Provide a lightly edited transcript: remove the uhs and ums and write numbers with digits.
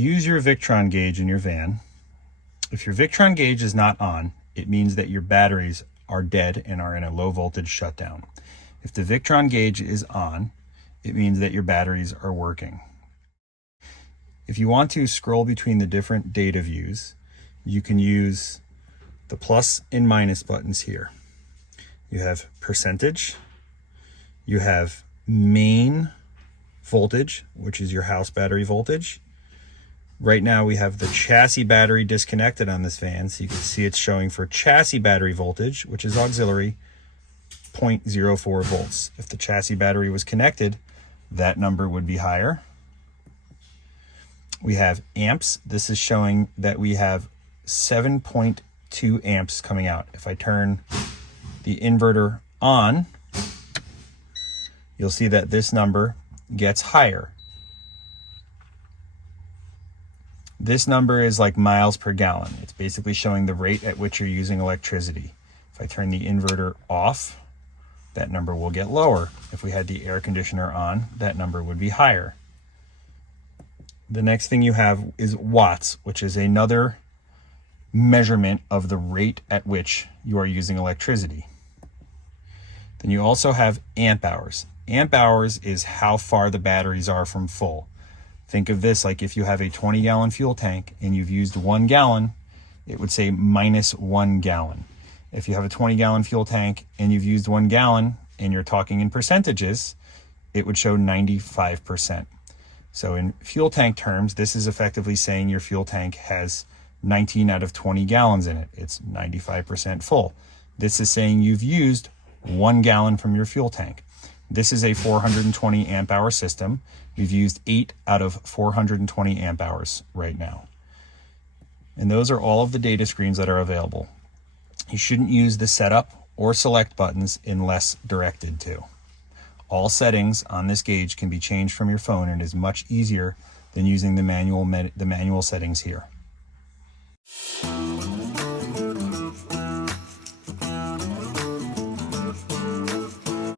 use your Victron gauge in your van, if your Victron gauge is not on, it means that your batteries are dead and are in a low voltage shutdown. If the Victron gauge is on, it means that your batteries are working. If you want to scroll between the different data views, you can use the plus and minus buttons here. You have percentage, you have main voltage, which is your house battery voltage. Right now we have the chassis battery disconnected on this van, so you can see it's showing for chassis battery voltage, which is auxiliary, 0.04 volts. If the chassis battery was connected, that number would be higher. We have amps. This is showing that we have 7.2 amps coming out. If I turn the inverter on, you'll see that this number gets higher. This number is like miles per gallon. It's basically showing the rate at which you're using electricity. If I turn the inverter off, that number will get lower. If we had the air conditioner on, that number would be higher. The next thing you have is watts, which is another measurement of the rate at which you are using electricity. Then you also have amp hours. Amp hours is how far the batteries are from full. Think of this like if you have a 20-gallon fuel tank and you've used 1 gallon, it would say minus 1 gallon. If you have a 20-gallon fuel tank and you've used 1 gallon and you're talking in percentages, it would show 95%. So in fuel tank terms, this is effectively saying your fuel tank has 19 out of 20 gallons in it. It's 95% full. This is saying you've used 1 gallon from your fuel tank. This is a 420 amp hour system. We've used 8 out of 420 amp hours right now. And those are all of the data screens that are available. You shouldn't use the setup or select buttons unless directed to. All settings on this gauge can be changed from your phone and is much easier than using the manual settings here.